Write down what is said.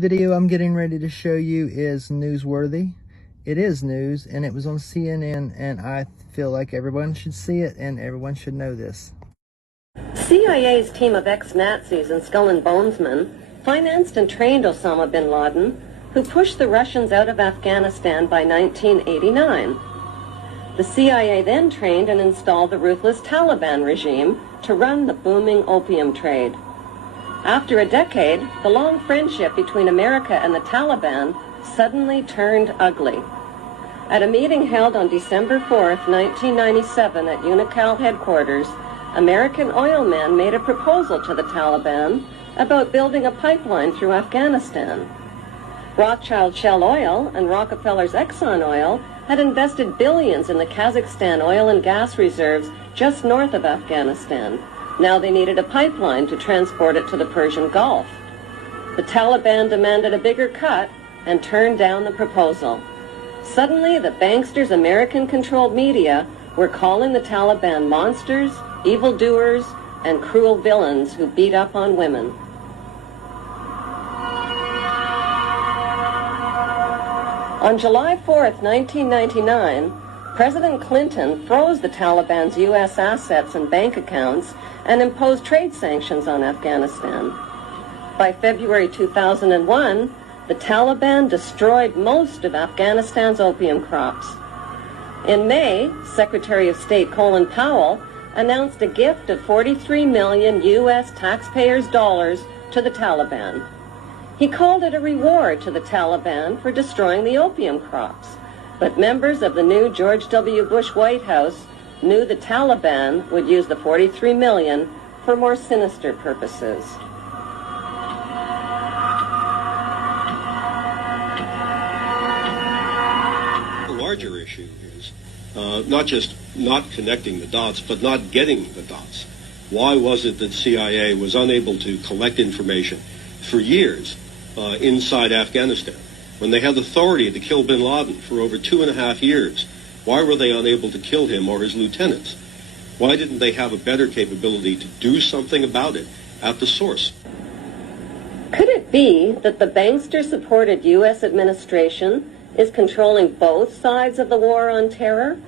Video I'm getting ready to show you is newsworthy. It is news, and it was on CNN, and I feel like everyone should see it and everyone should know this. CIA's team of ex-Nazis and skull and bonesmen financed and trained Osama bin Laden, who pushed the Russians out of Afghanistan by 1989. The CIA then trained and installed the ruthless Taliban regime to run the booming opium trade. After a decade, the long friendship between America and the Taliban suddenly turned ugly. At a meeting held on December 4th, 1997 at Unocal headquarters, American oil men made a proposal to the Taliban about building a pipeline through Afghanistan. Rothschild Shell Oil and Rockefeller's Exxon Oil had invested billions in the Kazakhstan oil and gas reserves just north of Afghanistan. Now they needed a pipeline to transport it to the Persian Gulf. The Taliban demanded a bigger cut and turned down the proposal. Suddenly, the banksters' American-controlled media were calling the Taliban monsters, evildoers, and cruel villains who beat up on women. On July 4th, 1999, President Clinton froze the Taliban's U.S. assets and bank accounts and imposed trade sanctions on Afghanistan. By February 2001, the Taliban destroyed most of Afghanistan's opium crops. In May, Secretary of State Colin Powell announced a gift of 43 million U.S. taxpayers' dollars to the Taliban. He called it a reward to the Taliban for destroying the opium crops. But members of the new George W. Bush White House knew the Taliban would use the 43 million for more sinister purposes. The larger issue is not just not connecting the dots, but not getting the dots. Why was it that CIA was unable to collect information for years inside Afghanistan? When they had authority to kill bin Laden for over 2.5 years, why were they unable to kill him or his lieutenants? Why didn't they have a better capability to do something about it at the source? Could it be that the bankster-supported U.S. administration is controlling both sides of the war on terror